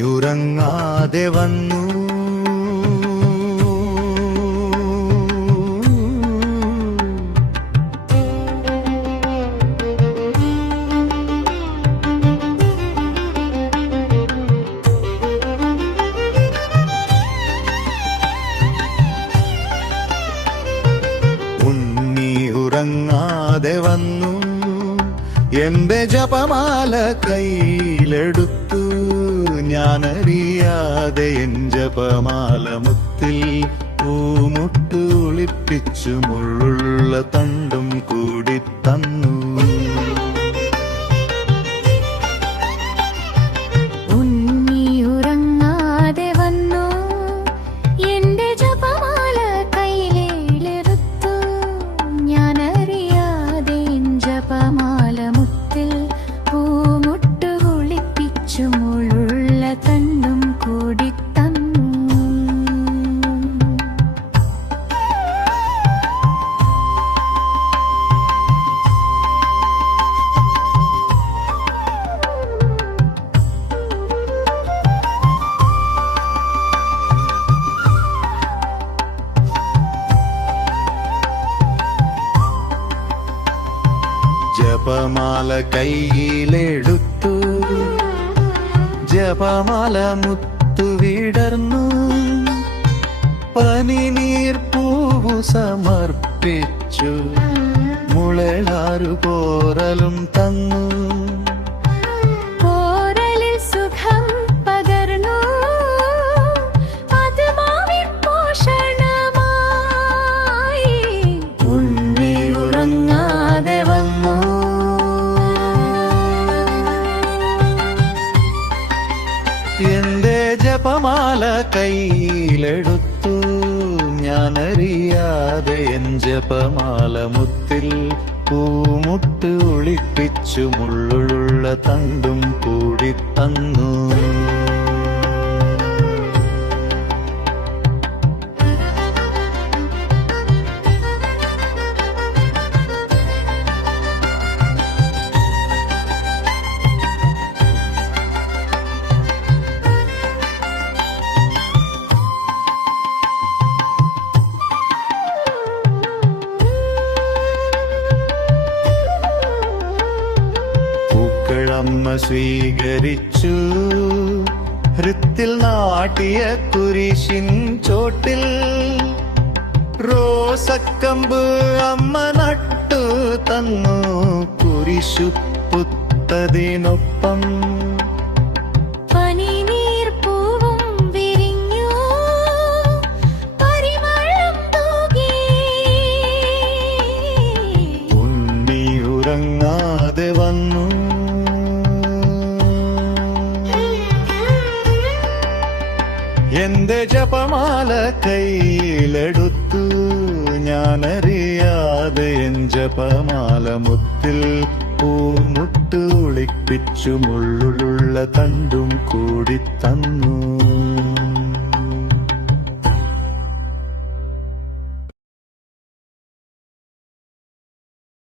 ഉറങ്ങാതെ വന്നു. ഉണ്ണി ഉറങ്ങാതെ വന്നു. എന്റെ ജപമാല കയ്യിലെടുത്തു. ഞാനറിയാതെ എൻ ജപമാല മുത്തിൽ പൂമുട്ടു ഒളിപ്പിച്ചു. മുള്ളുള്ള തണ്ടും കൂടി തന്നു. ജപമാല കയ്യിലെടുത്തു. ജപമാല മുത്തു വിടർന്നു. പനിനീർ പൂവു സമർപ്പിച്ചു. മുളയാറു പോറലും തന്നു. എന്റെ ജപമാല കയ്യിലെടുത്തു. ഞാനറിയാതെ എൻ ജപമാല മുത്തിൽ പൂമുട്ട് ഒളിപ്പിച്ചു. മുള്ളുള്ള തണ്ടും കൂടി തന്നു. പൂക്കളമ്മ സ്വീകരിച്ചു. ഹൃത്തിൽ നാട്ടിയ കുരിശിൻ ചോട്ടിൽ റോസക്കമ്പ് അമ്മ നട്ടു തന്നു കുരിശു പുത്തതിനൊപ്പം. ഉറങ്ങാതെ വന്നു എന്റെ ജപമാല കയ്യിലെടുത്തു. ഞാനറിയാതെ എൻ ജപമാല മുത്തിൽ പൂമുട്ട് ഒളിപ്പിച്ചു. മുള്ളുള്ള തണ്ടും കൂടി തന്നു.